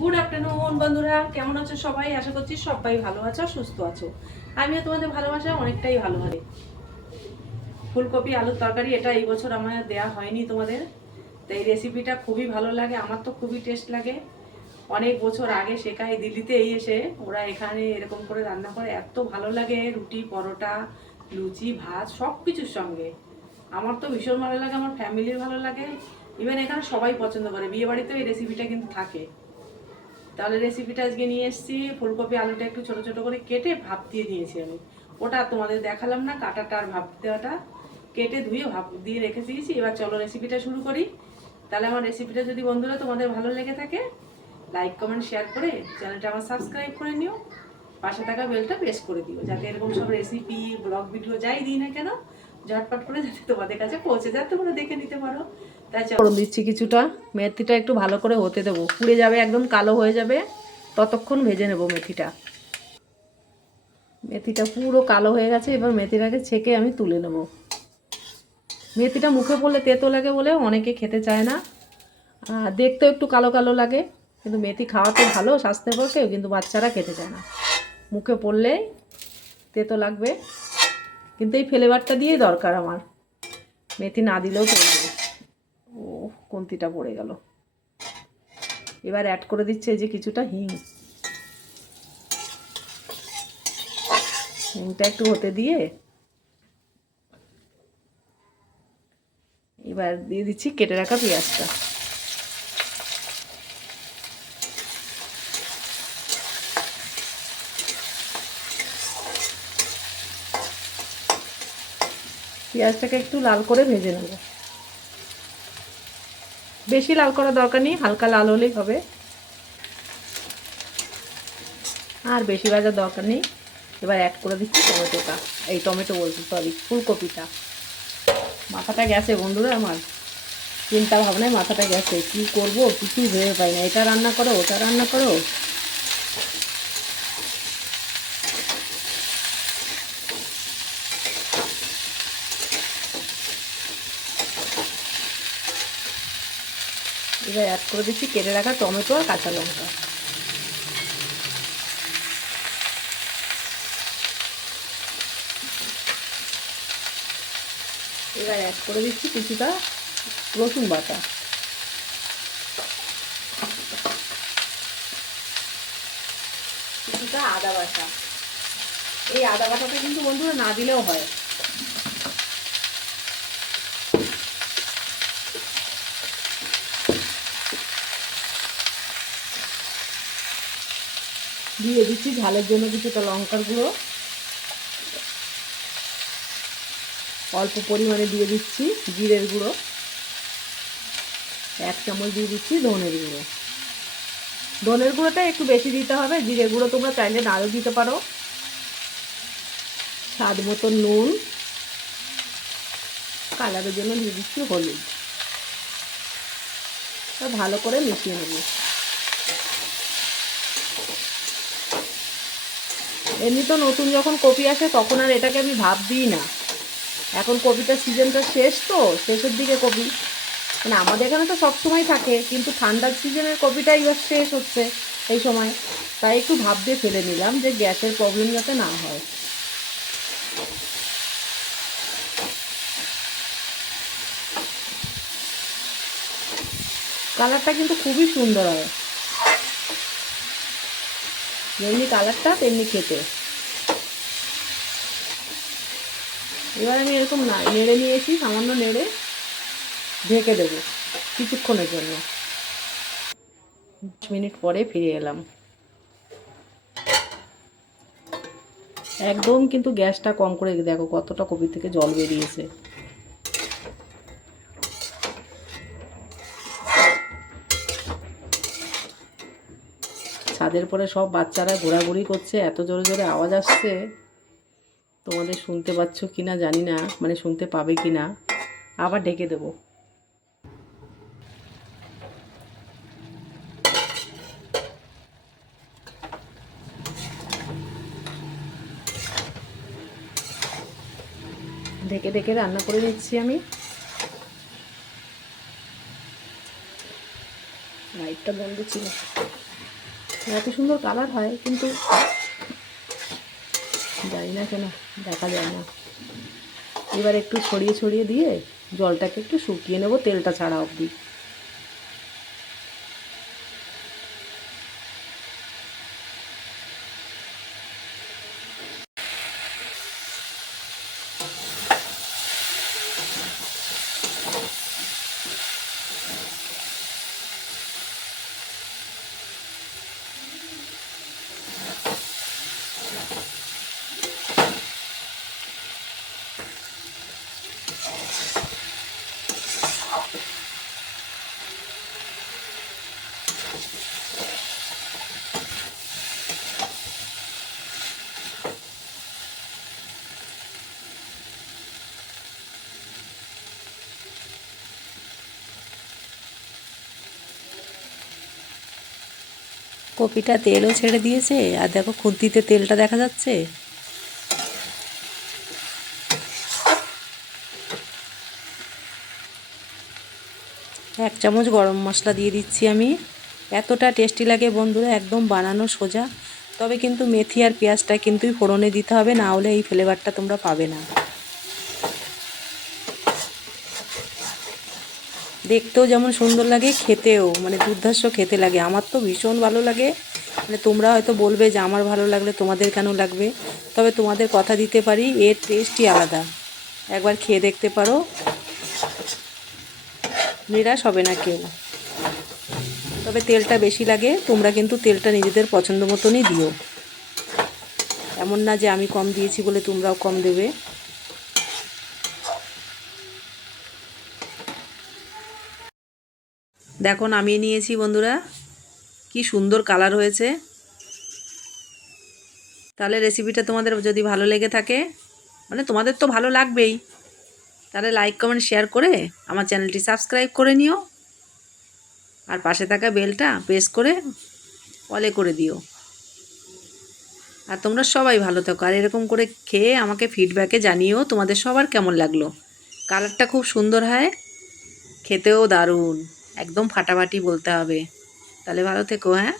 Good afternoon বন্ধুরা, কেমন আছো সবাই? আশা করছি সবাই ভালো আছো, সুস্থ আছো। আমিও তোমাদের ভালোবাসা অনেকটাই ভালো হবে। ফুলকপি আলুর তরকারি এটা এই বছর আমার দেয়া হয়নি তোমাদের, তো এই রেসিপিটা খুবই ভালো লাগে, আমার তো খুবই টেস্ট লাগে। অনেক বছর আগে শেখায় দিল্লিতে এসে, ওরা এখানে এরকম করে রান্না করে, এত ভালো লাগে। রুটি, পরোটা, লুচি, ভাত সব কিছুর সঙ্গে আমার তো ভীষণ ভালো লাগে, আমার ফ্যামিলির ভালো লাগে। ইভেন এখানে সবাই পছন্দ করে, বিয়ে বাড়িতেও এই রেসিপিটা কিন্তু থাকে। তাহলে রেসিপিটা আজকে নিয়ে এসেছি। ফুলকপি আলুটা একটু ছোট ছোট করে কেটে ভাপ দিয়ে দিয়েছি আমি। ওটা তোমাদের দেখালাম না, কাটাটা আর ভাপ দেওয়াটা। কেটে ধুয়ে ভাপ দিয়ে রেখে দিয়েছি। এবার চলো রেসিপিটা শুরু করি। তাহলে আমার রেসিপিটা যদি বন্ধুরা তোমাদের ভালো লেগে থাকে, লাইক কমেন্ট শেয়ার করে চ্যানেলটা আমার সাবস্ক্রাইব করে নিও। পাশে থাকা বেলটা প্রেস করে দিও, যাতে এরকম সব রেসিপি, ব্লগ ভিডিও যাই দিই না কেন, ঝটপট করে যাতে তোমাদের কাছে পৌঁছে যায়, তোমরা দেখে নিতে পারো। তাই ফোড়ন দিচ্ছি কিছুটা। মেথিটা একটু ভালো করে হতে দেবো, পুড়ে যাবে, একদম কালো হয়ে যাবে, ততক্ষণ ভেজে নেব মেথিটা। মেথিটা পুরো কালো হয়ে গেছে, এবার মেথিটাকে ছেঁকে আমি তুলে নেব। মেথিটা মুখে পড়লে তেতো লাগে বলে অনেকে খেতে চায় না, দেখতেও একটু কালো কালো লাগে। কিন্তু মেথি খাওয়াতে ভালো স্বাস্থ্যের পক্ষে, কিন্তু বাচ্চারা খেতে চায় না, মুখে পড়লে তেতো লাগবে। কিন্তু এই ফ্লেভারটা দিয়েই দরকার আমার, মেথি না দিলেও চলবে। ও, কন্তিটা পড়ে গেল। এবার অ্যাড করে দিচ্ছে এই যে কিছুটা হিং। হিংটা একটু হতে দিয়ে এবার দিয়ে দিচ্ছি কেটে রাখা পেঁয়াজটা। পেঁয়াজটাকে একটু লাল করে ভেজে নেব, বেশি লাল করার দরকার নেই, হালকা লাল হলেই হবে, আর বেশি ভাজার দরকার নেই। এবার অ্যাড করে দিচ্ছি টমেটোটা, এই টমেটো বলছি, সরি, ফুলকপিটা। মাথাটা গেছে বন্ধুরা আমার, চিন্তা ভাবনায় মাথাটা গেছে, কি করব কিছুই ভেবে পাই না, এটা রান্না করো ওটা রান্না করো। এবার অ্যাড করে দিচ্ছি কেটে রাখা টমেটো আর কাঁচা লঙ্কা। এবার অ্যাড করে দিচ্ছি কিছুটা রসুন বাটা, কিছুটা আদা বাটা। এই আদা বাটাটা কিন্তু বন্ধুরা না দিলেও হয়। দিয়ে দিচ্ছি ঝালের জন্য কিছুটা লঙ্কার গুঁড়ো, অল্প পরিমাণে দিয়ে দিচ্ছি জিরের গুঁড়ো, 1 চামচ দিয়ে দিচ্ছি ধনের গুঁড়ো। ধনের গুঁড়োটা একটু বেশি দিতে হবে, জিরে গুঁড়ো তোমরা চাইলে নাড়ু দিতে পারো। স্বাদ মতো নুন, কালারের জন্য দিয়ে দিচ্ছি হলুদ। ভালো করে মিশিয়ে নেব। এমনি তো নতুন যখন কপি আসে তখন আর এটাকে আমি ভাব দিই না, এখন কপিটার সিজনটা শেষ, তো শেষের দিকে কপি, মানে আমাদের এখানে তো সবসময় থাকে, কিন্তু ঠান্ডার সিজনের কপিটা এবার শেষ হচ্ছে এই সময়, তাই একটু ভাব দিয়ে ফেলে নিলাম, যে গ্যাসের প্রবলেম যাতে না হয়। কালারটা কিন্তু খুবই সুন্দর হয়, যেমনি কালারটা তেমনি খেতে। এবার আমি এরকম নেড়ে নিয়েছি, সামান্য নেড়ে ঢেকে দেবো কিছুক্ষণের জন্য। 5 মিনিট পরে ফিরে এলাম। একদম কিন্তু গ্যাসটা কম করে, দেখো কতটা কপি থেকে জল বেরিয়েছে। ছাদের পরে সব বাচ্চারা ঘোরাঘুরি করছে, এত জোরে জোরে আওয়াজ আসছে, তোমাদের শুনতে পাচ্ছ কি না জানি না, মানে শুনতে পাবে কি না। আবার ঢেকে দেবো। ঢেকে ঢেকে রান্না করে নিচ্ছি আমি। লাইটটা বন্ধ ছিল। এত সুন্দর কালার হয়, কিন্তু জানি না কেন দেখা যায় না। এবার একটু ছড়িয়ে ছড়িয়ে দিয়ে জলটাকে একটু শুকিয়ে নেব, তেলটা ছাড়া অবধি। কপিটা তেলও ছেড়ে দিয়েছে, আর দেখো খুন্তিতে তেলটা দেখা যাচ্ছে। এক চামচ গরম মশলা দিয়ে দিচ্ছি আমি। এতটা টেস্টি লাগে বন্ধুরা, একদম বানানো সোজা। তবে কিন্তু মেথি আর পেঁয়াজটা কিন্তু ফোড়নে দিতে হবে, না হলে এই ফ্লেভারটা তোমরা পাবে না। দেখতেও যেমন সুন্দর লাগে, খেতেও মানে দুর্ধর্ষ খেতে লাগে। আমার তো ভীষণ ভালো লাগে। মানে তোমরা হয়তো বলবে যে আমার ভালো লাগলে তোমাদের কেন লাগবে, তবে তোমাদের কথা দিতে পারি এর টেস্টই আলাদা। একবার খেয়ে দেখতে পারো, নিরাশ হবে না কেউ। তবে তেলটা বেশি লাগে, তোমরা কিন্তু তেলটা নিজেদের পছন্দ মতনই দিও। এমন না যে আমি কম দিয়েছি বলে তোমরাও কম দেবে। দেখো নামিয়ে নিয়েছি বন্ধুরা, কি সুন্দর কালার হয়েছে। তাহলে রেসিপিটা তোমাদের যদি ভালো লেগে থাকে, মানে তোমাদের তো ভালো লাগবেই, তাহলে লাইক কমেন্ট শেয়ার করে আমার চ্যানেলটি সাবস্ক্রাইব করে নিও। আর পাশে থাকা বেলটা প্রেস করে অলে করে দিও। আর তোমরা সবাই ভালো থাকো, আর এরকম করে খেয়ে আমাকে ফিডব্যাকে জানিও তোমাদের সবার কেমন লাগলো। কালারটা খুব সুন্দর হয়, খেতেও দারুণ, একদম ফাটাফাটি বলতে হবে। তাহলে ভালো থেকো, হ্যাঁ।